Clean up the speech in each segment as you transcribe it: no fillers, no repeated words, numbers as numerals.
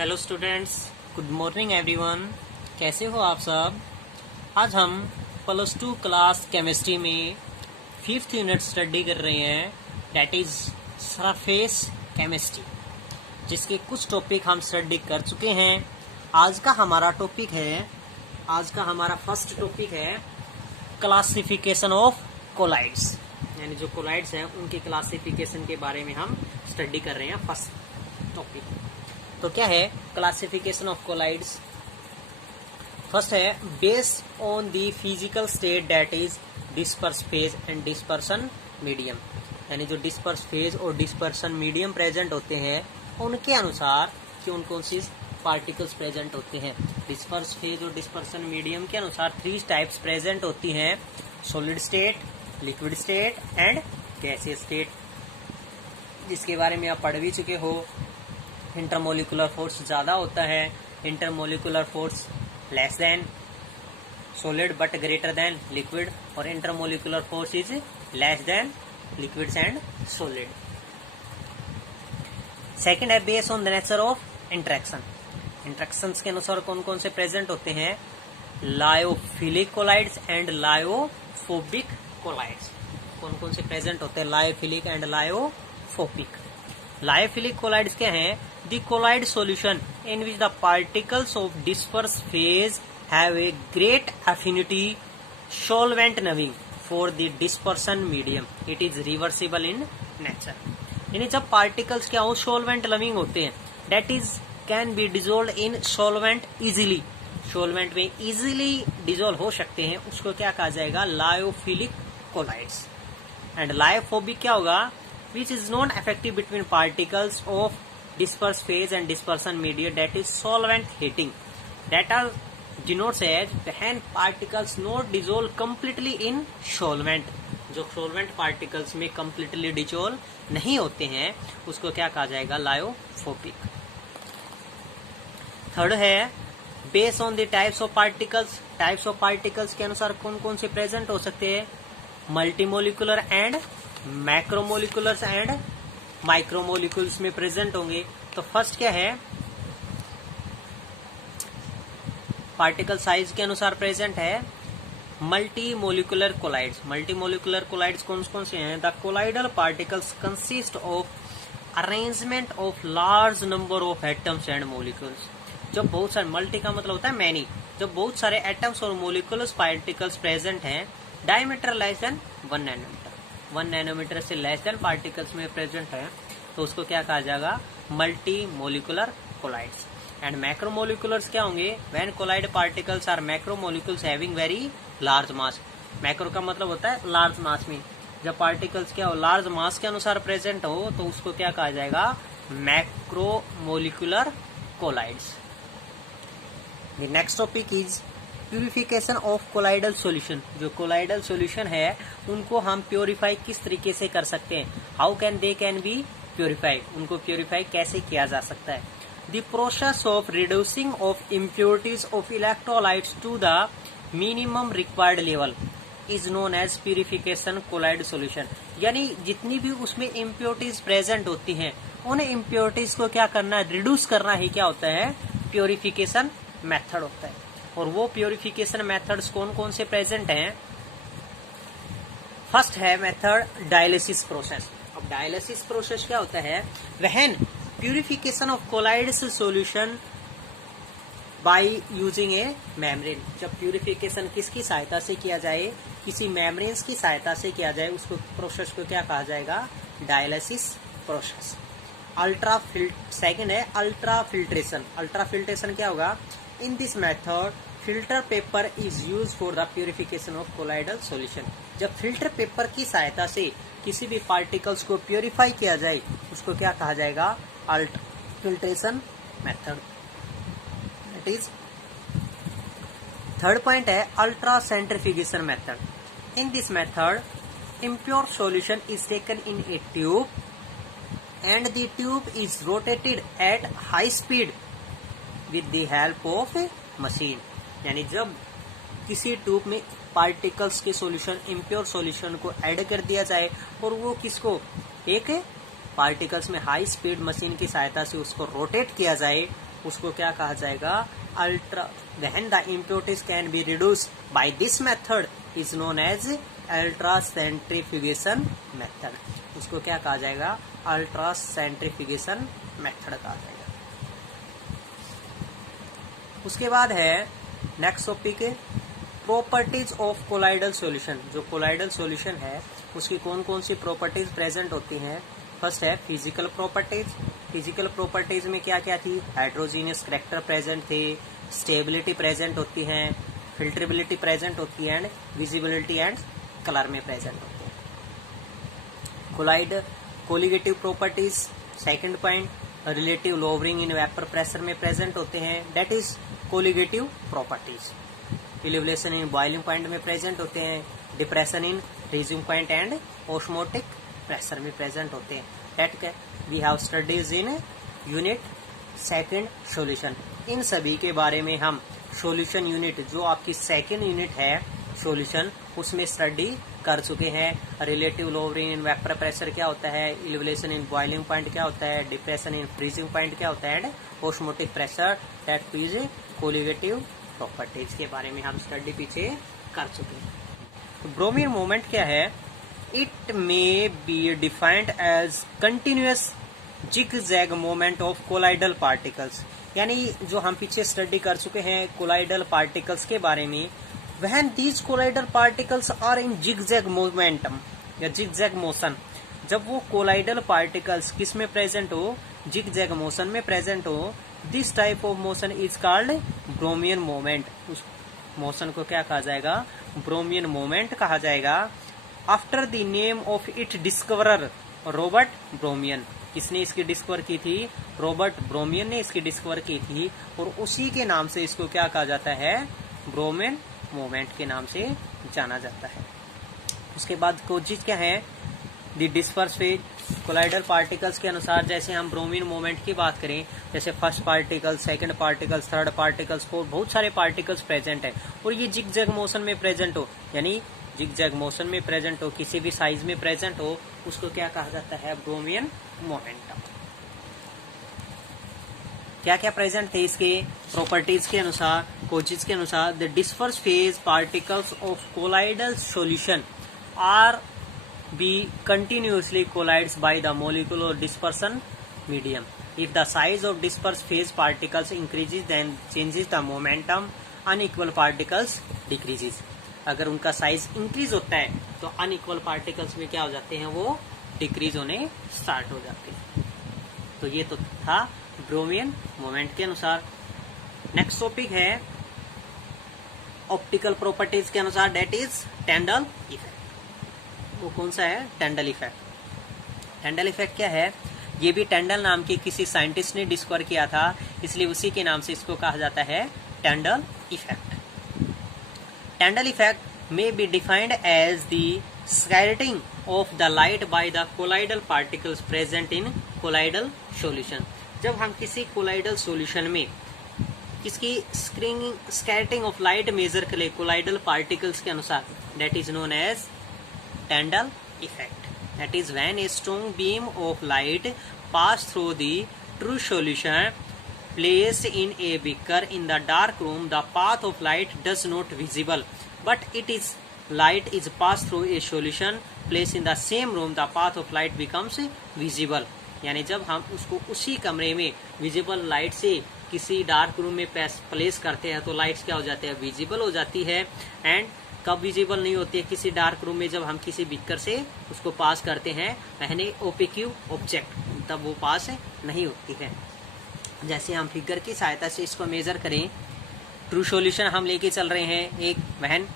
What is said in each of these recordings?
Hello students, good morning everyone. कैसे हो आप सब? आज हम +2 क्लास केमिस्ट्री में 5th यूनिट स्टडी कर रहे हैं, दैट इज सरफेस केमिस्ट्री, जिसके कुछ टॉपिक हम स्टडी कर चुके हैं। आज का हमारा फर्स्ट टॉपिक है क्लासिफिकेशन ऑफ कोलाइड्स, यानी जो कोलाइड्स हैं उनके क्लासिफिकेशन के बारे में हम स्टडी कर रहे हैं। फर्स्ट टॉपिक तो क्या है? Classification of colloids. फर्स्ट है based on the physical state that is disperse phase and dispersion medium, यानी जो डिस्पर्स फेज और डिस्पर्सन मीडियम प्रेजेंट होते हैं उनके अनुसार कौन कौन सी पार्टिकल्स प्रेजेंट होते हैं। डिस्पर्स फेज और डिस्पर्सन मीडियम के अनुसार 3 टाइप्स प्रेजेंट होती हैं: solid state, liquid state and gaseous state, जिसके बारे में आप पढ़ भी चुके हो। इंटरमोलिकुलर फोर्स ज्यादा होता है, intermolecular force less than solid but greater than liquid, और intermolecular force is less than liquids and solid. Second है based on the nature of interaction. Interactions के अनुसार कौन कौन से प्रेजेंट होते हैं? Lyophilic colloids and lyophobic colloids. कौन कौन से प्रेजेंट होते हैं? Lyophilic and lyophobic. Lyophilic colloids क्या हैं? The colloid solution in which the particles of disperse phase have a great affinity solvent numbing for the dispersion medium. It is reversible in nature. यानी जब particles क्या हो, solvent loving होते हैं, that is can be dissolved in solvent easily. Solvent में easily dissolve हो सकते हैं, उसको क्या कहा जाएगा? Lyophilic colloids. एंड लायोफोबिक क्या होगा? Which is non effective between particles of disperse phase and dispersion medium, that is solvent heating. That are denotes as when particles not dissolve completely in solvent. जो solvent particles में completely dissolve नहीं होते हैं उसको क्या कहा जाएगा? Lyophobic. Third है based on the types of particles. Types of particles के अनुसार कौन कौन से प्रेजेंट हो सकते हैं? मल्टीमोलिकुलर एंड मैक्रोमोलिकुलर्स एंड माइक्रोमोलिकुल्स में प्रेजेंट होंगे। तो फर्स्ट क्या है? पार्टिकल साइज के अनुसार प्रेजेंट है मल्टीमोलिकुलर कोलाइड्स। मल्टीमोलिकुलर कोलाइड्स कौन कौन से हैं? The colloidal particles consist of arrangement of large number of atoms and molecules. जब बहुत सारे, मल्टी का मतलब होता है मैनी, जब बहुत सारे एटम्स और मोलिकुलस पार्टिकल्स प्रेजेंट हैं, diameter less than 1 nanometer, 1 nanometer से लेस देन पार्टिकल्स में प्रेजेंट है, तो उसको क्या कहा जाएगा? Multi molecular colloids. And macromoleculars क्या होंगे? When colloid particles are macromolecules having very large mass. Macro का मतलब होता है लार्ज मास में। जब पार्टिकल्स क्या हो, लार्ज मास के अनुसार प्रेजेंट हो, तो उसको क्या कहा जाएगा? Macromolecular colloids. The next topic is purification of colloidal solution. जो कोलाइडल सॉल्यूशन है उनको हम प्योरीफाई किस तरीके से कर सकते हैं? How can they can be purify, उनको प्योरीफाई कैसे किया जा सकता है? The process of reducing of impurities of electrolytes to the minimum required level is known as purification colloid solution. यानी जितनी भी उसमें इम्प्योरिटीज प्रेजेंट होती हैं उन इम्प्योरिटीज को क्या करना है? रिड्यूस करना ही क्या होता है? प्योरिफिकेशन मेथड होता है। और वो प्योरिफिकेशन मेथड्स कौन कौन से प्रेजेंट हैं? फर्स्ट है मेथड डायलिसिस प्रोसेस। अब डायलिसिस प्रोसेस क्या होता है? When purification of colloids solution by using A membrane. जब प्यूरिफिकेशन किसकी सहायता से किया जाए? किसी मेम्ब्रेन्स की सहायता से किया जाए, उसको प्रोसेस को क्या कहा जाएगा? Dialysis process. सेकंड है अल्ट्रा फिल्ट्रेशन। अल्ट्रा फिल्ट्रेशन क्या होगा? In this method, filter paper is used for the purification of colloidal solution. जब फिल्टर पेपर की सहायता से किसी भी पार्टिकल्स को प्योरीफाई किया जाए उसको क्या कहा जाएगा? Filtration method. It is third point है ultra centrifugation method. In this method impure solution is taken in a tube and the tube is rotated at high speed with the help of a machine. यानी जब किसी tube में particles के solution, impure solution को add कर दिया जाए और वो किसको, एक पार्टिकल्स में हाई स्पीड मशीन की सहायता से उसको रोटेट किया जाए, उसको क्या कहा जाएगा, ultra. When the impurities can be reduce by this method is known as ultra centrifugation method. उसको क्या कहा जाएगा, अल्ट्रा सेंट्रीफ्यूगेशन मेथड कहा जाएगा। उसके बाद है next topic, properties of colloidal solution. जो कोलाइडल सॉल्यूशन है उसकी कौन कौन सी प्रॉपर्टीज प्रेजेंट होती हैं। फर्स्ट है फिजिकल प्रॉपर्टीज। फिजिकल प्रॉपर्टीज में क्या क्या थी, हाइड्रोजीनियस करैक्टर प्रेजेंट थे, स्टेबिलिटी प्रेजेंट होती है, फिल्ट्रेबिलिटी प्रेजेंट होती है, एंड विजिबिलिटी एंड कलर में प्रेजेंट होती है। Colligative properties, second point, relative lowering in vapour pressure में प्रेजेंट होते हैं, that is colligative properties. Elevation in boiling point में प्रेजेंट होते हैं, depression in freezing point and osmotic pressure में प्रेजेंट होते हैं। That we have studies in unit second solution. इन सभी के बारे में हम सॉल्यूशन यूनिट, जो आपकी सेकंड यूनिट है सॉल्यूशन, उसमें स्टडी कर चुके हैं। Relative lowering in vapour pressure क्या होता है, इलिवलेशन इन बॉइलिंग पॉइंट क्या होता है, डिप्रेशन इन फ्रीजिंग पॉइंट क्या होता है, and osmotic pressure, that is colligative properties के बारे में हम स्टडी पीछे कर चुके हैं। तो ब्रोमीन मोमेंट क्या है, it may be defined as continuous zigzag moment of colloidal particles. यानी जो हम पीछे स्टडी कर चुके हैं कोलाइडल पार्टिकल्स के बारे में, when these colloidal particles are in zigzag momentum या जिग-जैग मोशन, जब वो कोलाइडल पार्टिकल्स किस में प्रेजेंट हो, जिग-जैग मोशन में प्रेजेंट हो, this type of motion is called Brownian moment. उस मोशन को क्या कहा जाएगा, ब्रोमियन मोमेंट कहा जाएगा। After the name of it discoverer Robert Brownian. किसने इसकी डिस्कवर की थी, रॉबर्ट ब्रोमियन ने इसकी डिस्कवर की थी, और उसी के नाम से इसको क्या कहा जाता है, ब्रोमियन मोमेंट के नाम से जाना जाता है। उसके बाद कोजिज क्या है, the disperse phase. Colloidal particles के अनुसार जैसे हम ब्रोमीन मोमेंट की बात करें, जैसे first particle, second particles, third particles, fourth, बहुत सारे पार्टिकल्स प्रेजेंट है, और ये जिग जैग मोशन में प्रेजेंट हो, यानी जिग जैग मोशन में प्रेजेंट हो, किसी भी साइज में प्रेजेंट हो, उसको क्या कहा जाता है, ब्रोमियन मोमेंटम। क्या क्या प्रेजेंट थे इसके प्रॉपर्टीज के अनुसार, कोजिज के अनुसार, the disperse phase particles of colloidal solution are be continuously collides by the molecular dispersion medium. If the size of dispersed phase particles increases, then changes the momentum. Unequal particles decreases. अगर उनका size increase होता है तो unequal particles में क्या हो जाते हैं, वो डिक्रीज होने स्टार्ट हो जाते हैं। तो ये तो था ब्रोमियन मोमेंट के अनुसार। नेक्स्ट टॉपिक है ऑप्टिकल प्रॉपर्टीज के अनुसार, डेट इज टेंडल इफेक्ट। वो कौन सा है, टेंडल इफेक्ट। टेंडल इफेक्ट क्या है, ये भी टेंडल नाम के किसी साइंटिस्ट ने डिस्कवर किया था, इसलिए उसी के नाम से इसको कहा जाता है Tyndall effect. Tyndall effect may be defined as the scattering of the light by the colloidal particles present in colloidal solution. जब हम किसी कोलाइडल सॉल्यूशन में किसकी स्कैटरिंग ऑफ लाइट मेजर करें कोलाइडल पार्टिकल्स के अनुसार, that is known as Tyndall effect. That is when a strong beam of light pass through the true solution placed in a beaker in the dark room. The path of light does not visible, but it is light is passed through a solution placed in the same room. The path of light becomes visible. यानी जब हम उसको उसी कमरे में visible light से किसी dark room में प्लेस करते हैं तो लाइट्स क्या हो जाते हैं, विजिबल हो जाती है। एंड कब विजिबल नहीं होती है, किसी डार्क रूम में जब हम किसी बीकर से उसको पास करते हैं, पहले ओपेक्यू ऑब्जेक्ट, तब वो पास नहीं होती है। जैसे हम फिगर की सहायता से इसको मेजर करें, ट्रू सॉल्यूशन हम लेके चल रहे हैं, एक when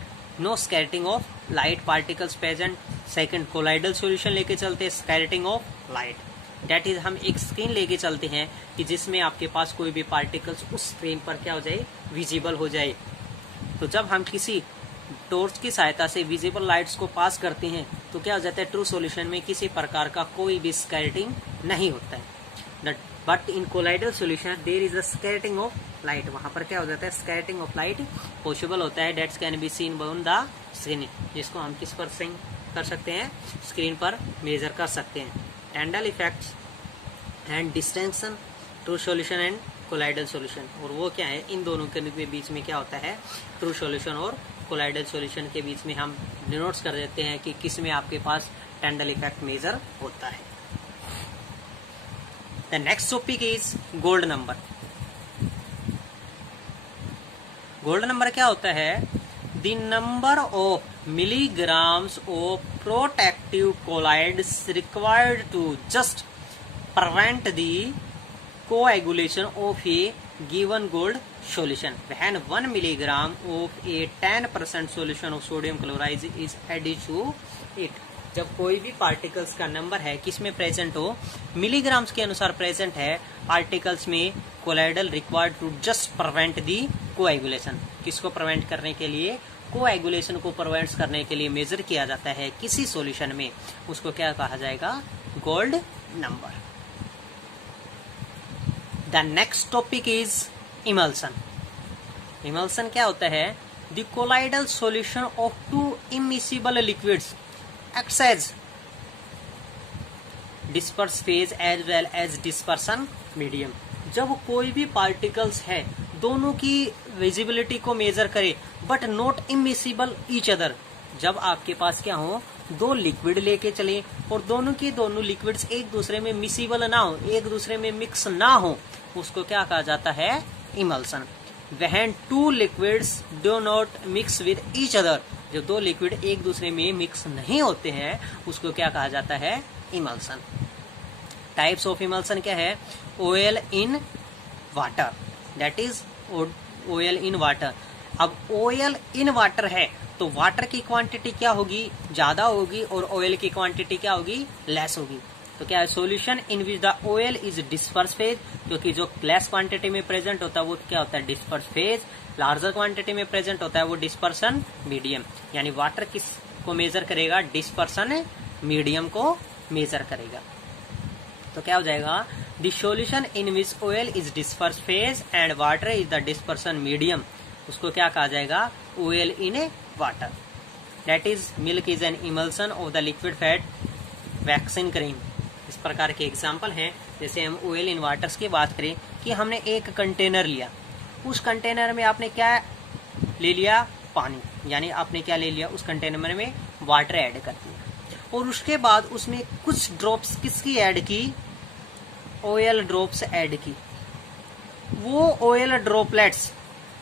no scattering of light particles present, second colloidal solution लेके चलते हैं scattering of light, that is हम एक स्क्रीन लेके चलते हैं कि जिसमें आपके पास कोई भी पार्टिकल्स उस स्क्रीन पर क्या हो जाए, विजिबल हो जाए। तो जब हम किसी टॉर्च की सहायता से विजिबल लाइट्स को पास करते हैं तो क्या हो जाता है, ट्रू सॉल्यूशन में किसी प्रकार का कोई भी स्कैटरिंग नहीं होता है। But in colloidal solution there is a scattering of light, वहां पर क्या हो जाता है, स्कैटरिंग ऑफ लाइट पॉसिबल होता है। That's can be scene on the screen, जिसको हम किस पर सिंग कर सकते हैं, स्क्रीन पर मेजर कर सकते हैं। Tyndall effects and distinction true solution and colloidal solution. और वो क्या है, इन दोनों के बीच में क्या होता है, ट्रू सॉल्यूशन और कोलाइडल सॉल्यूशन के बीच में हम डिनोट्स कर देते हैं कि किस में आपके पास टैंडल इफेक्ट मेजर होता है। The next topic is gold number. Gold number क्या होता है, the number of milligrams of protective colloids required to just prevent the coagulation of a given gold solution when 1 milligram of a 10% solution of sodium chloride is added to it। जब कोई भी particles का number है किसमें present हो, milligrams के अनुसार present है पार्टिकल्स में, colloidal required to just prevent the coagulation. किसको प्रिवेंट करने के लिए, कोएगुलेशन को प्रिवेंट करने के लिए मेजर किया जाता है किसी सॉल्यूशन में, उसको क्या कहा जाएगा, gold number. The next topic is emulsion. Emulsion क्या होता है, the colloidal solution of to immiscible liquids acts as disperse phase as well as dispersion medium। जब कोई भी पार्टिकल्स है दोनों की विजिबिलिटी को मेजर करे but not immiscible each other, जब आपके पास क्या हो, दो लिक्विड लेके चले और दोनों के दोनों लिक्विड्स एक दूसरे में मिसिबल ना हो, एक दूसरे में मिक्स ना हो, उसको क्या कहा जाता है, emulsion. When two liquids do not mix with each other, जो दो लिक्विड एक दूसरे में मिक्स नहीं होते हैं उसको क्या कहा जाता है, इमल्सन। टाइप्स ऑफ इमल्सन क्या है, oil in water, that is oil in water. अब ऑयल इन वाटर है तो वाटर की क्वांटिटी क्या होगी, ज्यादा होगी, और ऑयल की क्वांटिटी क्या होगी, लेस होगी। तो क्या है, solution in which the oil is disperse phase, क्योंकि जो लेस क्वांटिटी में प्रेजेंट होता है वो क्या होता है, डिस्पर्स फेज। लार्जर क्वांटिटी में प्रेजेंट होता है वो डिस्पर्सन मीडियम। यानी वाटर किस को मेजर करेगा, डिस्पर्सन मीडियम को मेजर करेगा। तो क्या हो जाएगा, the solution in which oil is disperse phase and water is the dispersion medium, उसको क्या कहा जाएगा, oil in water. That is milk is an emulsion of the liquid fat, vaccine cream. इस प्रकार के एग्जाम्पल हैं। जैसे हम ऑयल इन वाटर्स की बात करें कि हमने एक कंटेनर लिया, उस कंटेनर में आपने क्या ले लिया, पानी, यानी आपने क्या ले लिया, उस कंटेनर में वाटर ऐड कर दिया और उसके बाद उसमें कुछ ड्रॉप्स किसकी ऐड की, ऑयल ड्रॉप्स ऐड की। वो ऑयल ड्रॉपलेट्स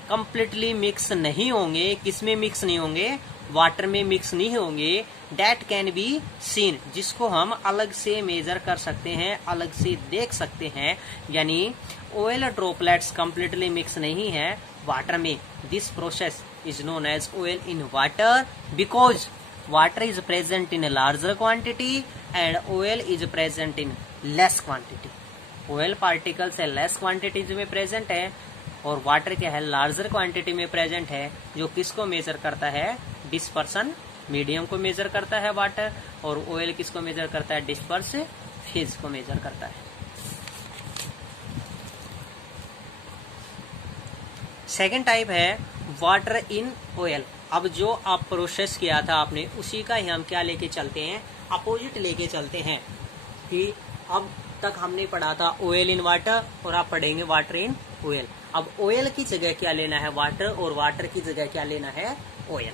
कंप्लीटली मिक्स नहीं होंगे, किसमें मिक्स नहीं होंगे, वाटर में मिक्स नहीं होंगे। दैट कैन बी सीन, जिसको हम अलग से मेजर कर सकते हैं, अलग से देख सकते हैं। यानी ऑयल ड्रॉपलेट्स कंप्लीटली मिक्स नहीं है वाटर में। This process is known as oil in water because water is present in larger quantity and oil is present in less quantity. Oil particles है लेस क्वांटिटीज में present है और water क्या है, larger quantity में present है, जो किसको मेजर करता है, डिस्पर्सन मीडियम को मेजर करता है वाटर, और ऑयल किसको मेजर करता है, डिस्पर्स फेज को मेजर करता है। सेकेंड टाइप है वाटर इन ऑयल। अब जो आप प्रोसेस किया था आपने, उसी का ही हम क्या लेके चलते हैं, अपोजिट लेके चलते हैं। कि अब तक हमने पढ़ा था ऑयल इन वाटर और आप पढ़ेंगे वाटर इन ऑयल। अब ऑयल की जगह क्या लेना है, वाटर, और वाटर की जगह क्या लेना है, ऑयल।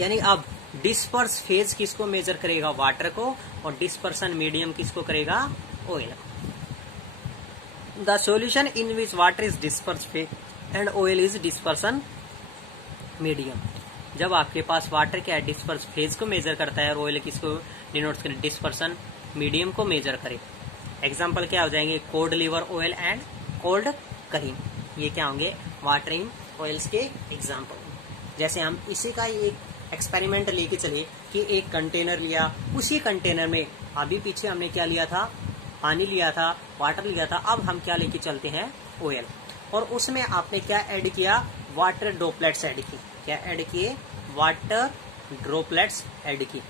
यानी अब डिस्पर्स फेज किसको मेजर करेगा, वाटर को, और डिस्पर्सन मीडियम किसको करेगा, ऑयल को। The solution in which water is disperse phase and oil is dispersion medium. जब आपके पास वाटर क्या है, डिस्पर्स फेज को मेजर करता है और ऑयल किसको डिनोट्स करे, डिस्पर्सन मीडियम को मेजर करे। एग्जाम्पल क्या हो जाएंगे, cold liver oil and cold cream. ये क्या होंगे, वाटर इन ऑयल्स के एग्जाम्पल। जैसे हम इसी का एक एक्सपेरिमेंट लेके चले कि एक कंटेनर लिया, उसी कंटेनर में अभी पीछे हमने क्या लिया था, पानी लिया था, वाटर लिया था। अब हम क्या लेके चलते हैं, ऑयल, और उसमें आपने क्या ऐड किया, वाटर ड्रॉपलेट्स ऐड की। क्या ऐड किए, वाटर ड्रॉपलेट्स ऐड की।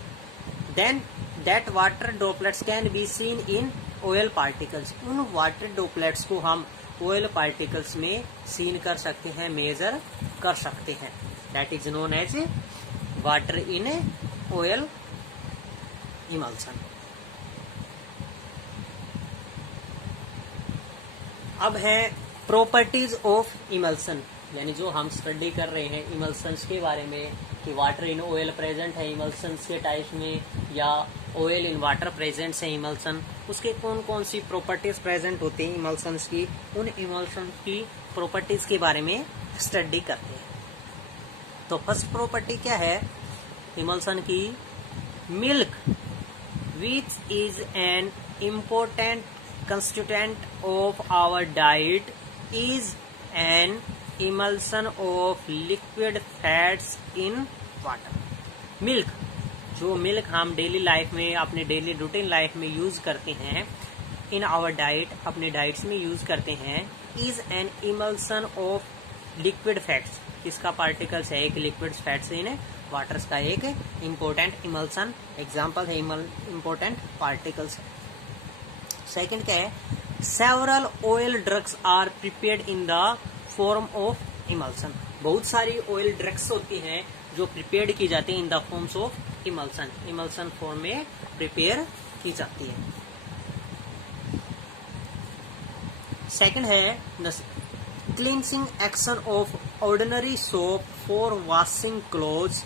Then that water droplets can be seen in oil particles. उन वाटर ड्रॉपलेट्स को हम ऑयल पार्टिकल्स में सीन कर सकते हैं, मेजर कर सकते हैं। That is known as water in oil emulsion. अब है प्रॉपर्टीज ऑफ इमल्सन, यानी जो हम स्टडी कर रहे हैं इमल्सन्स के बारे में कि वाटर इन ऑयल प्रेजेंट है इमल्सन्स के टाइप में या ऑयल इन वाटर प्रेजेंट है इमल्सन, उसके कौन कौन सी प्रॉपर्टीज प्रेजेंट होती हैं इमल्सन्स की, उन इमल्सन की प्रॉपर्टीज के बारे में स्टडी करते हैं। तो फर्स्ट प्रॉपर्टी क्या है इमल्सन की, milk which is an important constituent of our diet is an emulsion of liquid fats in water. Milk, जो मिल्क हम डेली लाइफ में अपने डेली रूटीन लाइफ में यूज करते हैं, इन आवर डाइट अपने डाइट्स में यूज करते हैं, is an emulsion of liquid fats, किसका पार्टिकल्स है, एक लिक्विड फैट्स इन वाटर्स का एक इम्पोर्टेंट इमल्सन, एग्जाम्पल है इम्पोर्टेंट पार्टिकल्स। सेकेंड क्या है, several oil drugs are prepared in the form of emulsion, बहुत सारी ऑयल ड्रग्स होती हैं जो प्रिपेयर्ड की जाती है in the forms of emulsion, emulsion form में प्रिपेयर की जाती है। सेकंड है cleansing action of ordinary soap for washing clothes,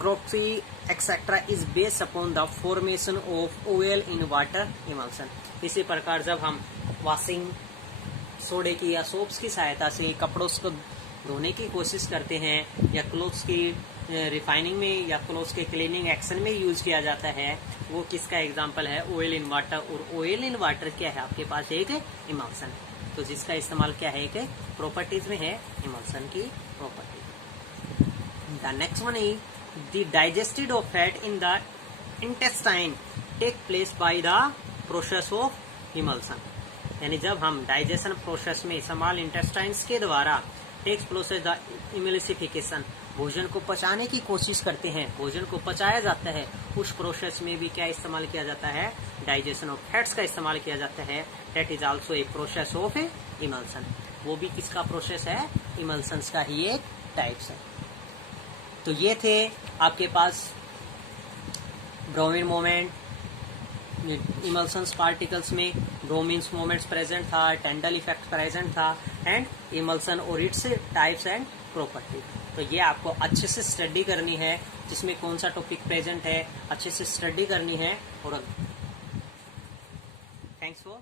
crockery etcetera is based upon the formation of oil in water emulsion. इसी प्रकार जब हम वॉशिंग सोडे की या सोप्स की सहायता से कपड़ों को धोने की कोशिश करते हैं या क्लोथ्स की रिफाइनिंग में या क्लोथ्स के क्लीनिंग एक्शन में यूज किया जाता है, वो किसका एग्जांपल है, ऑयल इन वाटर। और ऑयल इन वाटर क्या है, आपके पास एक इमल्सन, तो जिसका इस्तेमाल क्या है, एक प्रॉपर्टीज में है इमल्सन की property. The next one is the digested of fat in the intestine take place by the process of emulsion, यानी जब हम डाइजेशन प्रोसेस में स्मॉल इंटेस्टाइन्स के द्वारा टेक्स प्रोसेस द इमल्सिफिकेशन, भोजन को पचाने की कोशिश करते हैं, भोजन को पचाया जाता है, उस प्रोसेस में भी क्या इस्तेमाल किया जाता है, डाइजेशन ऑफ फैट्स का इस्तेमाल किया जाता है। That is also a process of emulsion, वो भी किसका प्रोसेस है, इमल्सन्स का ही एक टाइप्स है। तो ये थे आपके पास ब्रोमीन मोमेंट, इमल्सन्स पार्टिकल्स में ब्रोमीन्स मोमेंट्स प्रेजेंट था, टेंडल इफेक्ट प्रेजेंट था, एंड इमल्सन और इट्स टाइप्स एंड प्रॉपर्टी। तो ये आपको अच्छे से स्टडी करनी है, जिसमें कौन सा टॉपिक प्रेजेंट है अच्छे से स्टडी करनी है। और थैंक्स फॉर